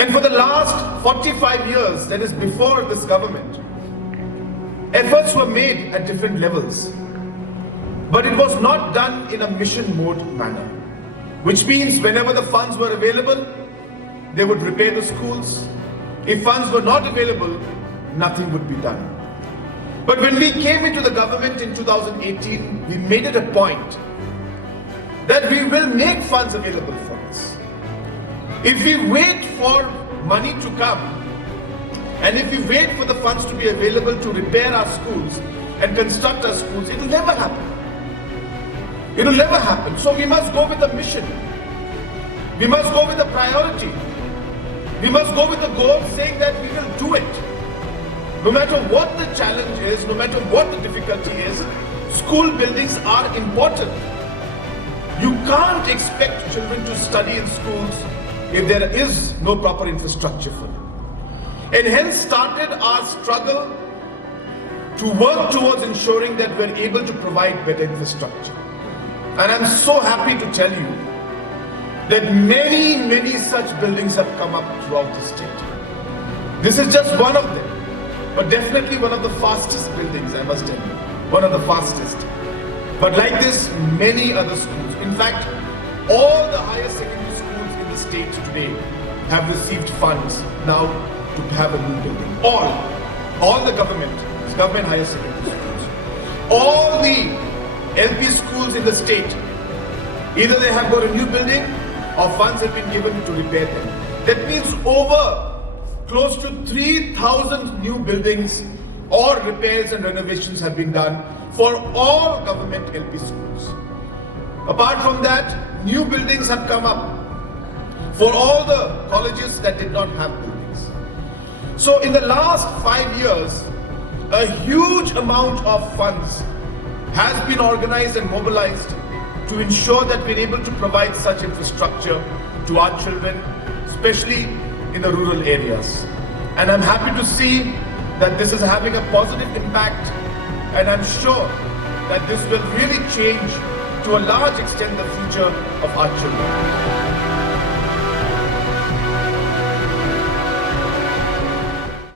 And for the last 45 years, that is before this government, efforts were made at different levels. But it was not done in a mission mode manner, which means whenever the funds were available, they would repair the schools. If funds were not available, nothing would be done. But when we came into the government in 2018, we made it a point that we will make funds available for us. If we wait for money to come, and if we wait for the funds to be available to repair our schools and construct our schools, it will never happen. It will never happen. So we must go with a mission. We must go with a priority. We must go with a goal saying that we will do it. No matter what the challenge is, no matter what the difficulty is, school buildings are important. You can't expect children to study in schools if there is no proper infrastructure for them. And hence started our struggle to work towards ensuring that we're able to provide better infrastructure. And I'm so happy to tell you that many such buildings have come up throughout the state. This is just one of them, but definitely one of the fastest buildings, I must tell you. One of the fastest. But like this, many other schools. In fact, all the higher secondary schools in the state today have received funds now to have a new building. All the government higher secondary schools. All the LP schools in the state, either they have got a new building or funds have been given to repair them. That means over close to 3,000 new buildings or repairs and renovations have been done for all government LP schools. Apart from that, new buildings have come up for all the colleges that did not have buildings. So in the last 5 years, a huge amount of funds has been organized and mobilized to ensure that we're able to provide such infrastructure to our children, especially in the rural areas. And I'm happy to see that this is having a positive impact, and I'm sure that this will really change to a large extent the future of our children.